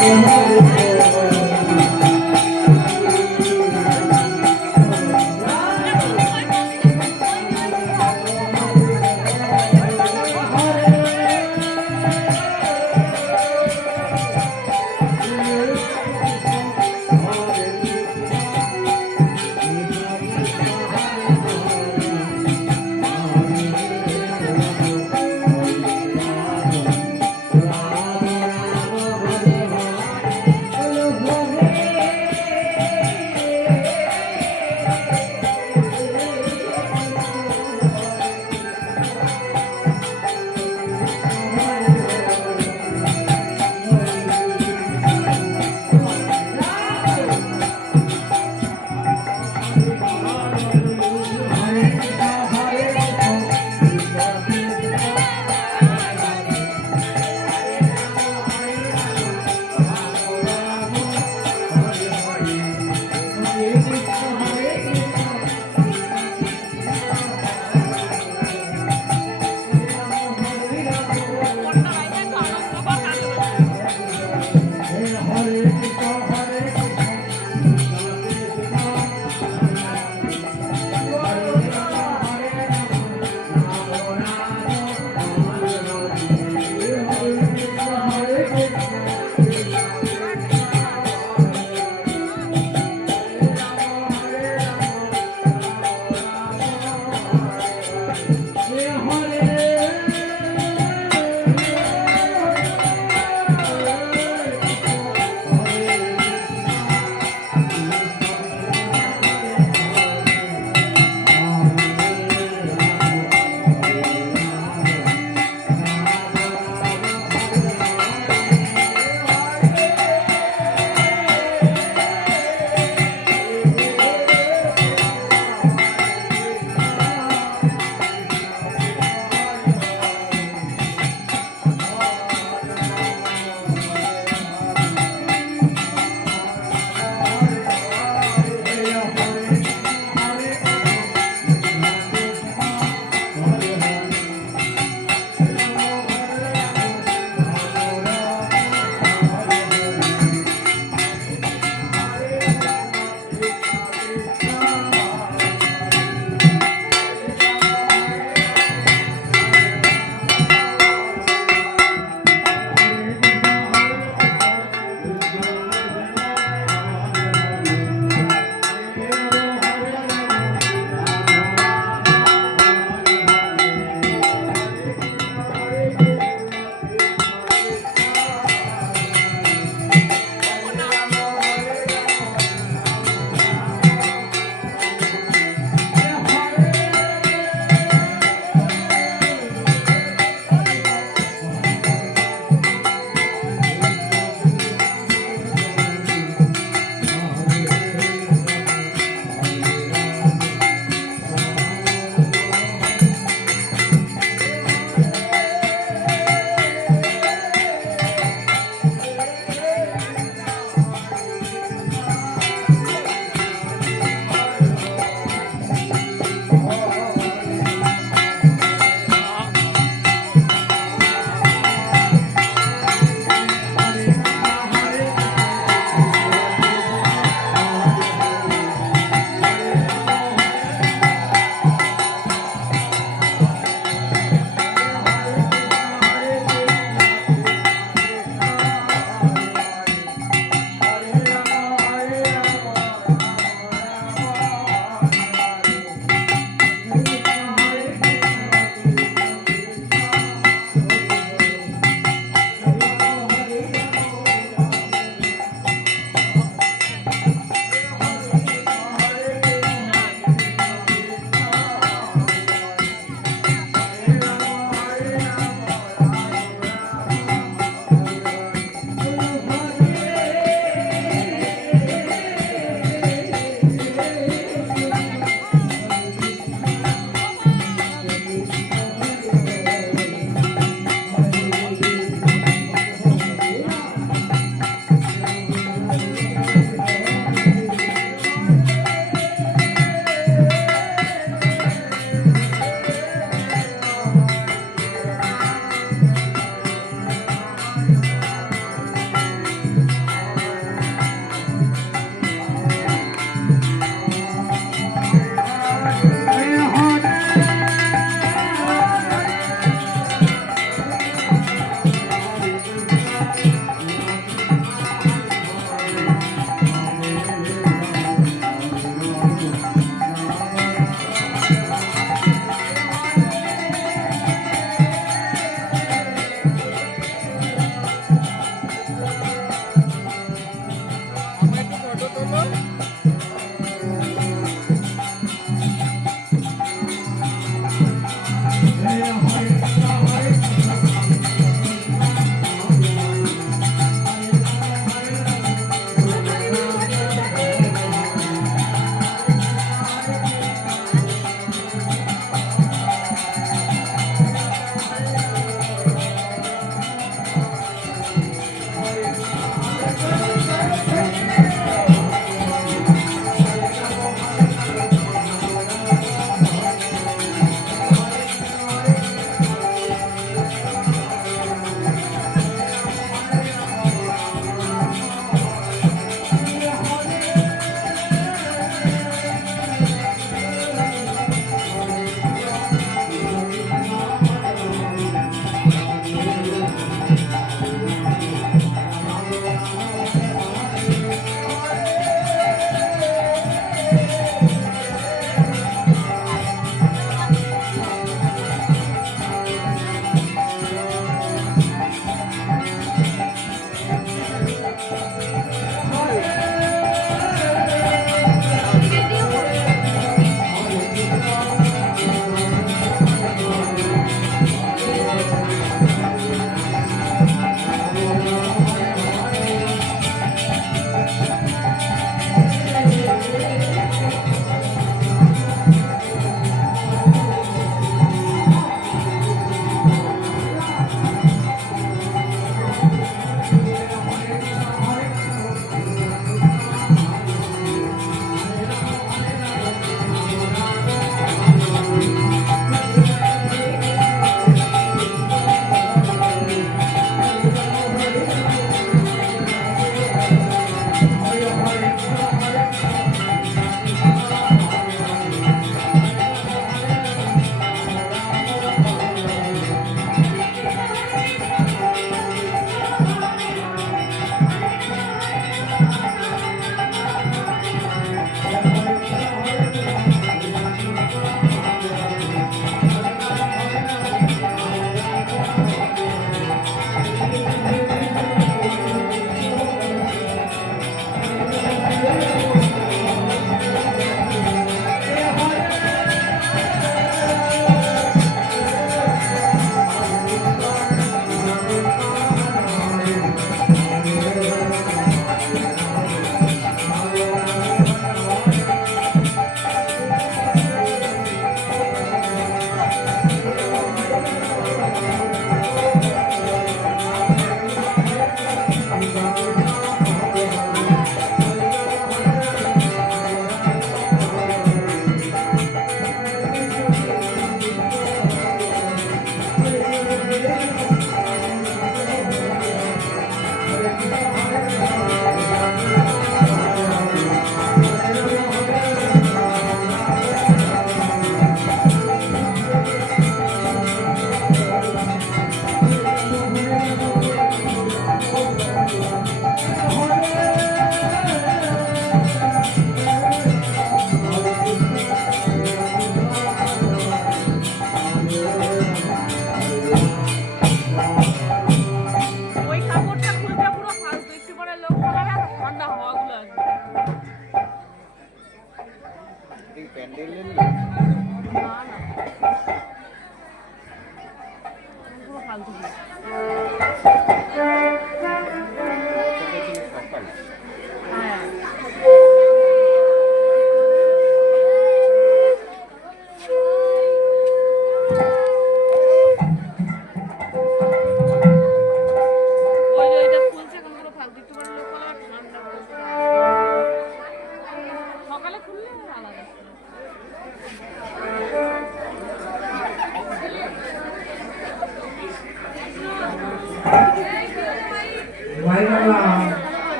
Música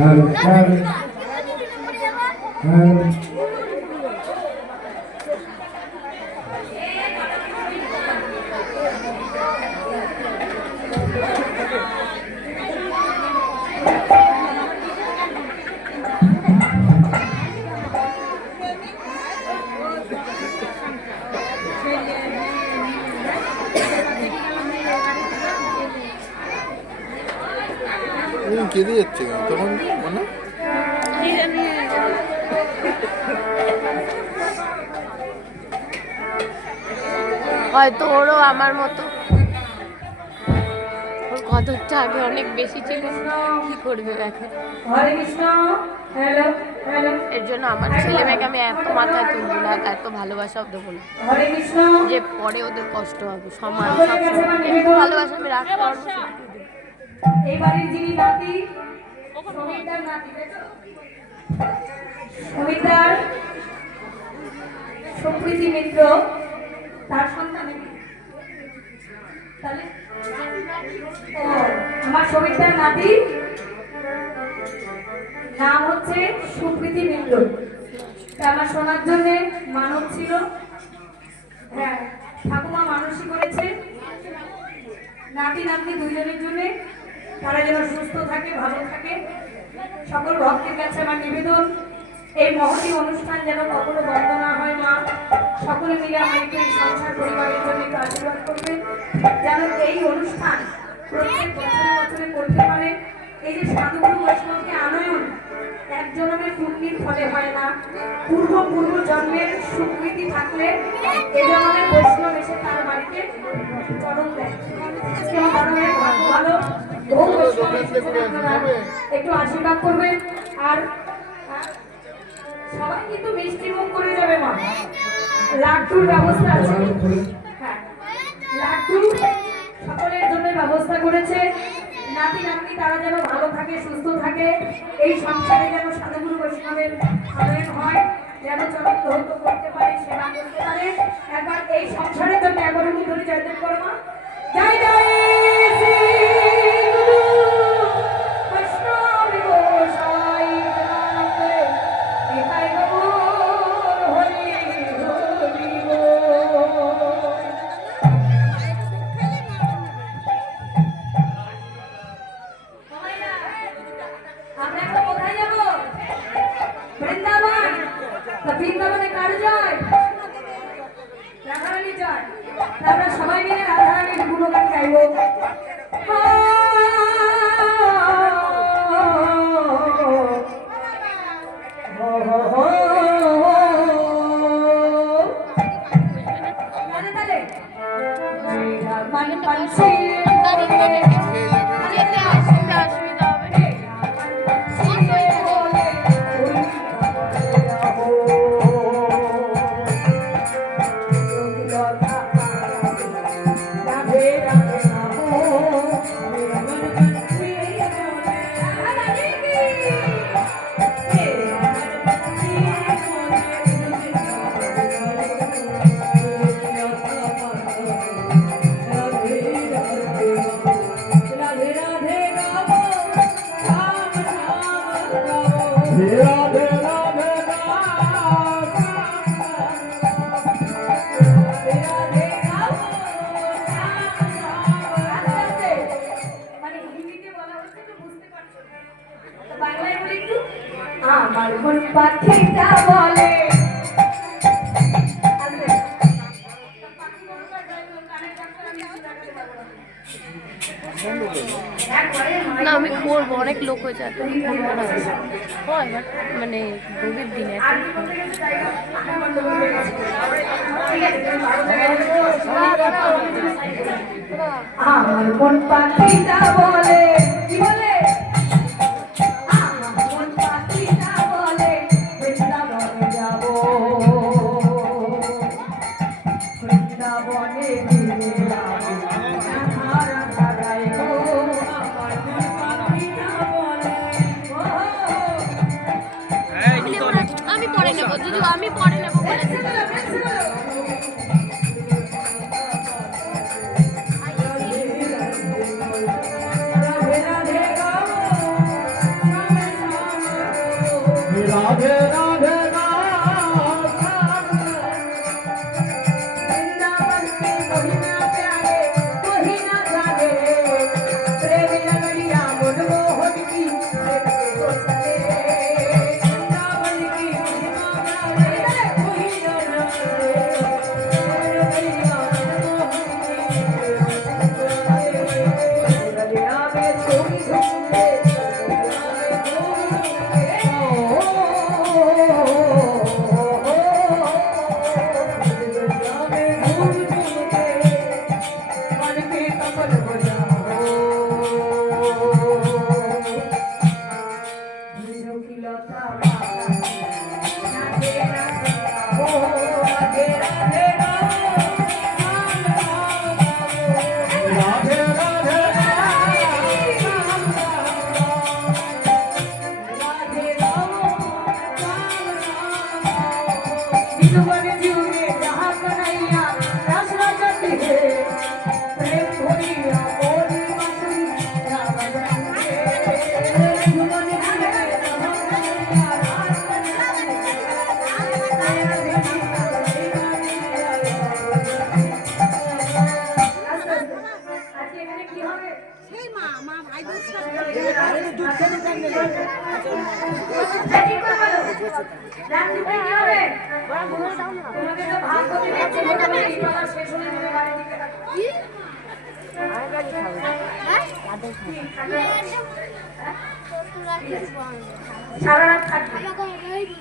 Harry, Harry. কেঁদে যাচ্ছে কেন? তখন মানে? হয়তো ওরও আমার মতো। ওর কদরটা আগে অনেক বেশি ছিল। কি করবে এখন হরে কৃষ্ণ হ্যালো হ্যালো। এর জন্য আমার ছেলে মেয়েকে আমি এত মাথায় তুলবো না এত ভালোবাসাও দেবো না। যে পরে ওদের কষ্ট হবে সমান সবসময়। একটু ভালোবাসা আমি রাখতে পারব। এই বাড়ির যিনি নাতি সমিতার নাতি সমিতার সুপ্রীতি মিত্র, তার সন্তান তাহলে আমার সমিতার নাতি নাম হচ্ছে সুপ্রীতি মিত্র। আমার শোনার জন্য মানব ছিল। হ্যাঁ ঠাকুমা মানসী করেছে। নাতি নাতনি দুইজনের জন্য তারা যেন সুস্থ থাকে, ভালো থাকে। সকল ভক্তের কাছে আমার নিবেদন, এই মহতি অনুষ্ঠান যেন কখনো বন্ধ না হয় মা। সকলে মিলে আমাকে এই সংসার পরিবারের জন্য একটু আশীর্বাদ করবে যেন এই অনুষ্ঠান প্রত্যেক বছরে বছরে করতে পারে। এই যে সাধুগুরু বৈষ্ণবকে আনয়ন এক জন্মের ফলে হয় না। পূর্ব পূর্ব জন্মের স্বীকৃতি থাকলে এ জন্মের বৈষ্ণব এসে তার বাড়িতে চরণ দেয়। ভালো। একটু আশীর্বাদ করবেন। আর, সবাই কিন্তু মিষ্টি মুখ করে যাবে মা। লাড্ডুর ব্যবস্থা আছে। হ্যাঁ। লাড্ডু সকলের জন্য ব্যবস্থা করেছে। নাতি, নাতনি, তারা যেন ভালো থাকে, সুস্থ থাকে। এই সংসারে যেন সাধুগুরু বৈষ্ণবের আনয়ন হয়, যেন চরণ ধৌত করতে পারে, সেবা করতে পারে। একবার এই সংসারের জন্য একবার ধরে জয়দেব করো মা। জয় জয় আমার মন পাখিটা বলে না আমি করব অনেক লোক হয়ে যায় তুমি করব না হয় but মানে রবির দিনে আমার মন পাখিটা বলে কি বলে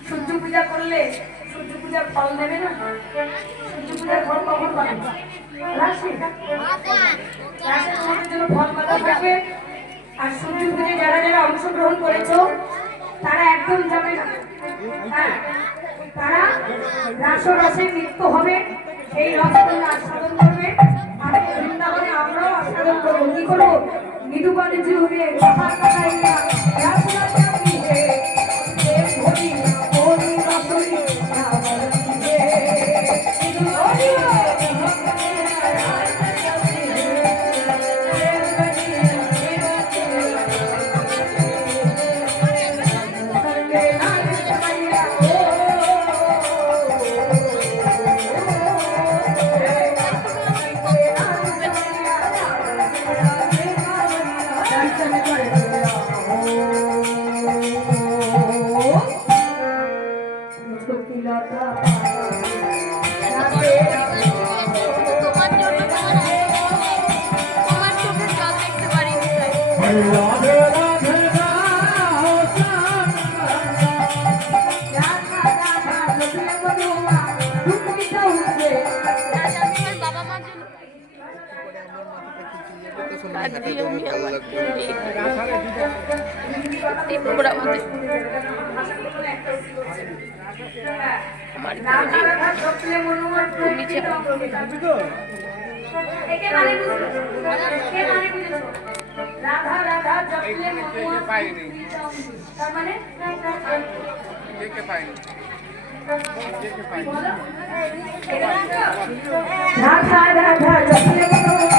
সূর্য পূজা করলে সূর্য পূজার ফল দেবে না? সূর্য পূজার ফল কখন পাবে? ফল পাতা থাকবে। আর সূর্য পূজায় যারা যারা অংশগ্রহণ করেছ, তারা একদম যাবে না। হ্যাঁ তারা রাসরসে লিপ্ত হবে। সেই রস তোমরা আস্বাদন করবে। আর বৃন্দাবনে আমরাও আস্বাদন করব। কি করব? মৃদুপানে জুড়ে মহান কাটাইয়া যে উনি আমার রাধা রাধা রাধা রাধা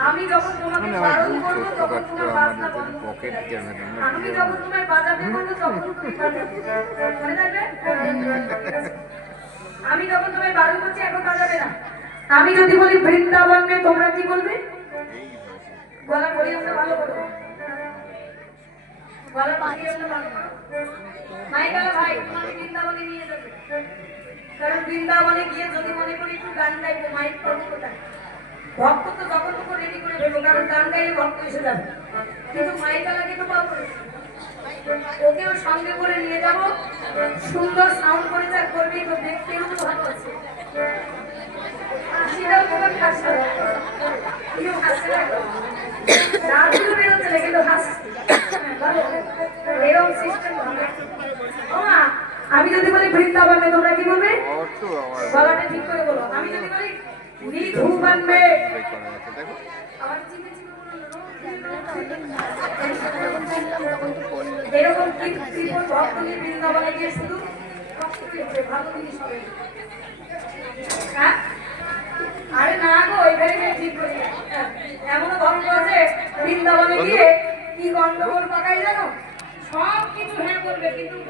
আমি যখন তোমাকে মানে বারণ করব তখন তোমার বাজনা বন্ধ পকেট ক্যামেরা আমি যখন তোমায় বাজাতে বলব তখন তুমি মনে থাকবে? আমি যখন তোমায় বারণ করছি এখন বাজাবে না। আমি যদি বলি বৃন্দাবন মে তোমরা কি বলবে? গলা ভালো করো। গলা পাঠিয়ে আমরা ভালো। মাইকালা ভাই বৃন্দাবনে নিয়ে যাবে। কারণ বৃন্দাবনে গিয়ে যদি মনে করি একটু গান গাইবো মাইক পাবো কোথায়? ভক্ত তো যতটুকু রেডি করে ফেলব কারণ গান গাইলে ভক্ত এসে যাবে। কিন্তু মাইকালাকে তো পাবো ওকেও সঙ্গে করে নিয়ে যাব। সুন্দর সাউন্ড করে যা করবে তো দেখতেও তো ভালো আছে। বেরোচ্ছে না কিন্তু হ্যাঁ, এরকম সিস্টেম আমি যদি বলি বৃন্দাবনে তোমরা কি বলবে? গলাটা ঠিক করে বলো। আমি যদি বলি নিধু বানবে এরকম ভক্তকে বৃন্দাবনে গিয়ে শুধু ভালো জিনিস হবে। হ্যাঁ? আরে না গো এখানে ঠিক করি এমনও ভক্ত আছে বৃন্দাবনে গিয়ে কি গন্ডগোল পাকাই জানো? সব কিছু হ্যাঁ বলবে কিন্তু